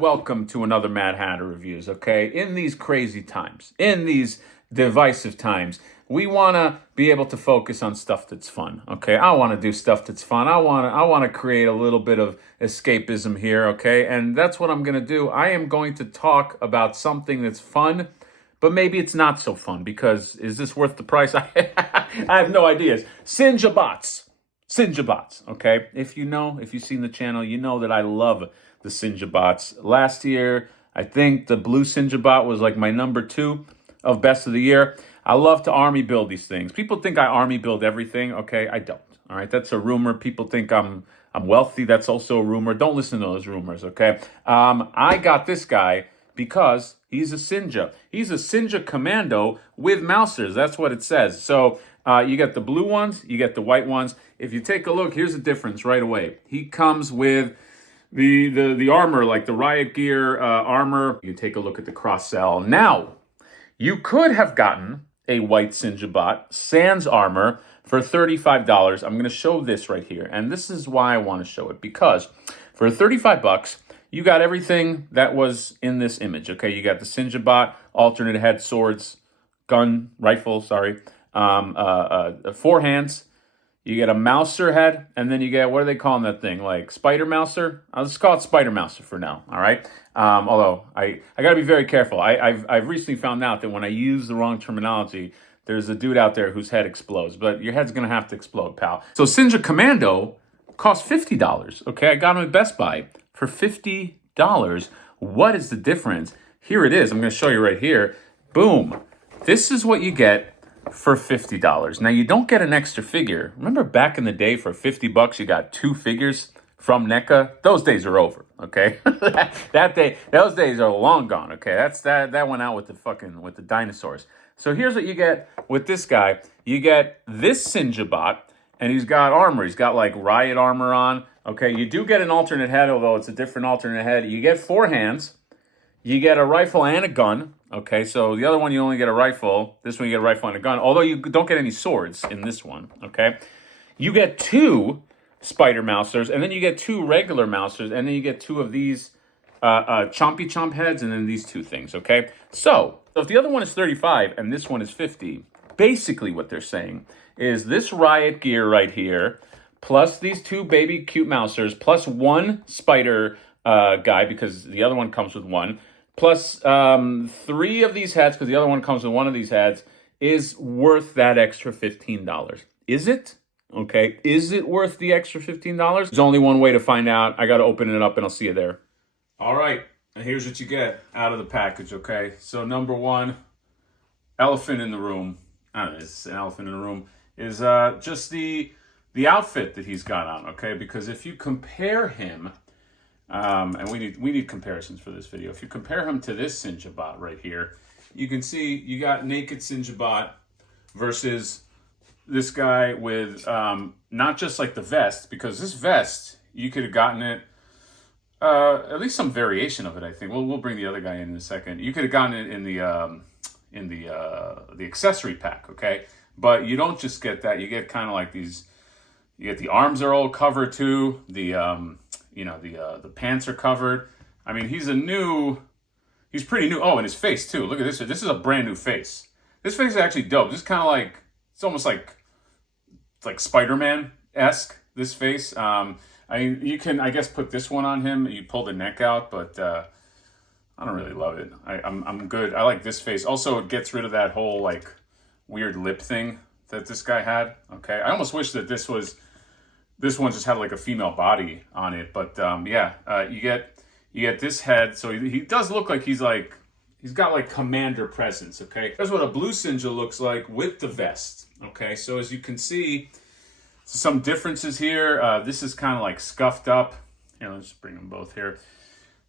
and welcome to another Mad Hatter Reviews, okay? In these crazy times, in these divisive times, we want to be able to focus on stuff that's fun, okay? I want to do stuff that's fun. I want to create a little bit of escapism here, okay? And that's what I'm going to do. I am going to talk about something that's fun, but maybe it's not so fun, because is this worth the price? I have no ideas. Synja bots, okay? If you've seen the channel, you know that I love the Synja bots. Last year, I think the blue Synja bot was like my number 2 of best of the year. I love to army build these things. People think I army build everything, okay? I don't, all right? That's a rumor. People think I'm wealthy. That's also a rumor. Don't listen to those rumors, okay? I got this guy because he's a Synja. He's a Synja commando with mousers. That's what it says. So you get the blue ones, you get the white ones. If you take a look, here's the difference right away. He comes with the armor, like the riot gear armor. You take a look at the cross-sell. Now, you could have gotten a white Synja bot, sans armor, for $35. I'm going to show this right here. And this is why I want to show it, because for 35 bucks, you got everything that was in this image, okay? You got the Synja bot, alternate head, swords, gun, rifle, 4 hands. You get a mouser head, and then you get, what are they calling that thing? Like spider mouser? I'll just call it spider mouser for now, all right? Although, I got to be very careful. I've recently found out that when I use the wrong terminology, there's a dude out there whose head explodes, but your head's going to have to explode, pal. So Synja Commando costs $50, okay? I got them at Best Buy for $50. What is the difference? Here it is. I'm going to show you right here. Boom. This is what you get for $50. Now, you don't get an extra figure. Remember back in the day, for $50 you got 2 figures from NECA? Those days are over, okay? Those days are long gone, okay? That went out with the dinosaurs. So here's what you get with this guy. You get this Synja bot, and he's got armor. He's got like riot armor on. Okay, you do get an alternate head, although it's a different alternate head. You get 4 hands. You get a rifle and a gun. Okay, so the other one you only get a rifle. This one you get a rifle and a gun, although you don't get any swords in this one, okay? You get 2 spider mousers, and then you get 2 regular mousers, and then you get 2 of these chompy chomp heads, and then these 2 things, okay? So if the other one is 35 and this one is 50, basically what they're saying is this riot gear right here, plus these 2 baby cute mousers, plus 1 spider guy, because the other one comes with 1, plus 3 of these heads, because the other one comes with 1 of these heads, is worth that extra $15. Is it? Okay, is it worth the extra $15? There's only one way to find out. I got to open it up, and I'll see you there. All right, and here's what you get out of the package, okay? So number 1, elephant in the room. I don't know, it's an elephant in the room. Is just the outfit that he's got on, okay? Because if you compare him, and we need comparisons for this video. If you compare him to this Synja bot right here, you can see you got naked Synja bot versus this guy with not just like the vest, because this vest, you could have gotten it, at least some variation of it, I think. We'll bring the other guy in a second. You could have gotten it in the accessory pack, okay? But you don't just get that. You get kind of like these. You get the arms are all covered too. The pants are covered. I mean, he's pretty new. Oh, and his face too. Look at this. This is a brand new face. This face is actually dope. This is kind of like, it's almost like Spider-Man-esque, this face. You can, I guess, put this one on him. You pull the neck out, but I don't really love it. I'm good. I like this face. Also, it gets rid of that whole like weird lip thing that this guy had. Okay, I almost wish that this one just had like a female body on it, but you get this head. So he does look like he's got like commander presence. Okay, that's what a blue Synja looks like with the vest. Okay, so as you can see, some differences here. This is kind of like scuffed up. Let's bring them both here.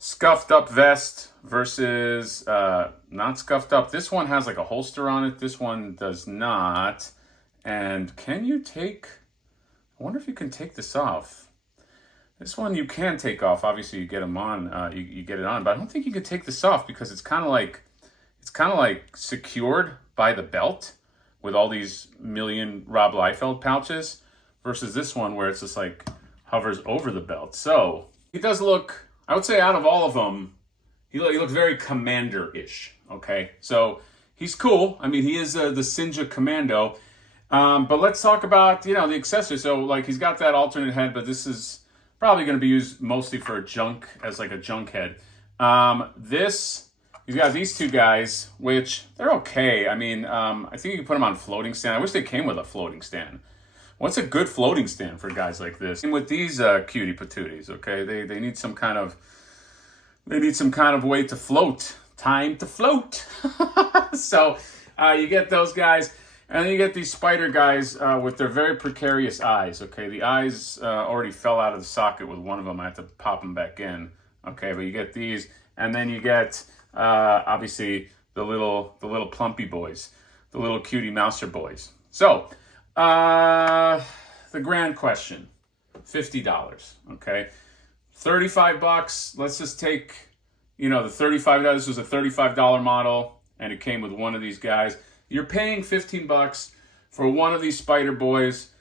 Scuffed up vest versus not scuffed up. This one has like a holster on it. This one does not. And can you take, I wonder if you can take this off. This one you can take off. Obviously you get them on, you get it on, but I don't think you can take this off because it's kind of like secured by the belt with all these million Rob Liefeld pouches versus this one where it's just like hovers over the belt. So he does look, I would say out of all of them, he looks very commander-ish, okay? So he's cool. I mean, he is the Synja commando. But let's talk about, the accessories. So, like, he's got that alternate head, but this is probably going to be used mostly for a junk, as like a junk head. He's got these two guys, which they're okay. I mean, I think you can put them on floating stand. I wish they came with a floating stand. What's a good floating stand for guys like this? And with these cutie patooties, okay, they need some kind of way to float. Time to float. So you get those guys, and then you get these spider guys with their very precarious eyes. Okay, the eyes already fell out of the socket with one of them. I had to pop them back in. Okay, but you get these, and then you get obviously the little plumpy boys, the little cutie mouser boys. So the grand question, $50. Okay, $35. Let's just take, the $35. This was a $35 model, and it came with one of these guys. You're paying $15 for one of these spider boys,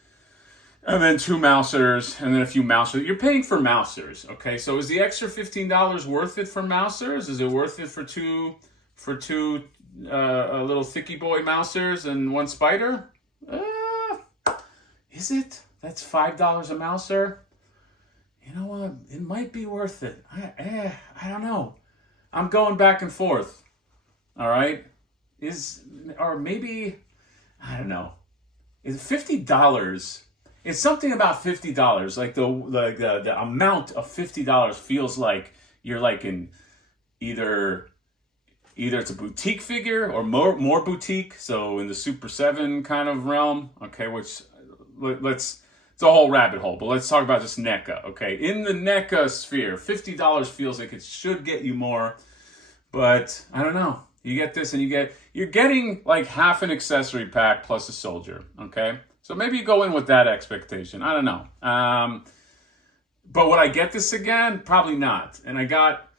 and then two mousers, and then a few mousers. You're paying for mousers, okay? So is the extra $15 worth it for mousers? Is it worth it for two little thicky boy mousers and one spider? Is it? That's $5 a mouser. You know what? It might be worth it. I don't know. I'm going back and forth. All right. Or maybe, I don't know. Is $50? It's something about $50. Like the amount of $50 feels like you're like in either it's a boutique figure or more boutique. So in the Super 7 kind of realm. Okay, which it's a whole rabbit hole, but let's talk about just NECA, okay? In the NECA sphere, $50 feels like it should get you more, but I don't know. You get this, and you're getting like half an accessory pack plus a soldier, okay? So maybe you go in with that expectation. I don't know. But would I get this again? Probably not. And I got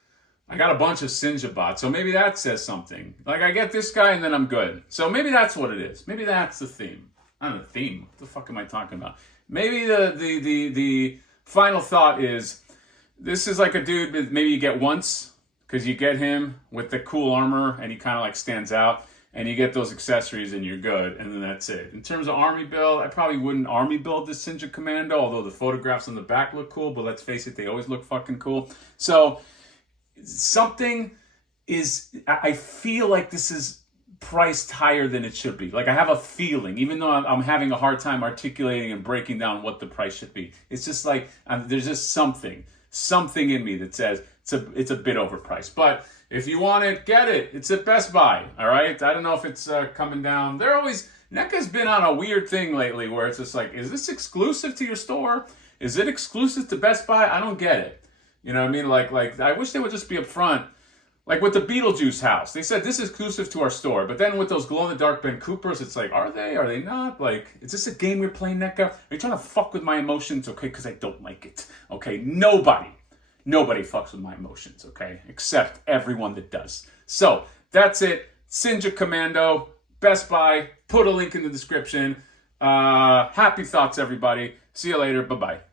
a bunch of Synja bots, so maybe that says something. Like, I get this guy, and then I'm good. So maybe that's what it is. Maybe that's the theme. I don't know, theme. What the fuck am I talking about? Maybe the final thought is, this is like a dude that maybe you get once, because you get him with the cool armor, and he kind of like stands out, and you get those accessories, and you're good, and then that's it. In terms of army build, I probably wouldn't army build this Synja Commando, although the photographs on the back look cool, but let's face it, they always look fucking cool. So, I feel like this is priced higher than it should be. Like, I have a feeling, even though I'm having a hard time articulating and breaking down what the price should be. It's just like, there's just something in me that says it's a bit overpriced. But if you want it, get it. It's at Best Buy, all right? I don't know if it's coming down. NECA's been on a weird thing lately where it's just like, is this exclusive to your store? Is it exclusive to Best Buy? I don't get it. You know what I mean? Like I wish they would just be upfront. Like with the Beetlejuice house, they said this is exclusive to our store. But then with those glow-in-the-dark Ben Coopers, it's like, are they? Are they not? Like, is this a game you're playing, NECA? Are you trying to fuck with my emotions? Okay, because I don't like it. Okay, nobody fucks with my emotions, okay? Except everyone that does. So, that's it. Synja Commando, Best Buy. Put a link in the description. Happy thoughts, everybody. See you later. Bye-bye.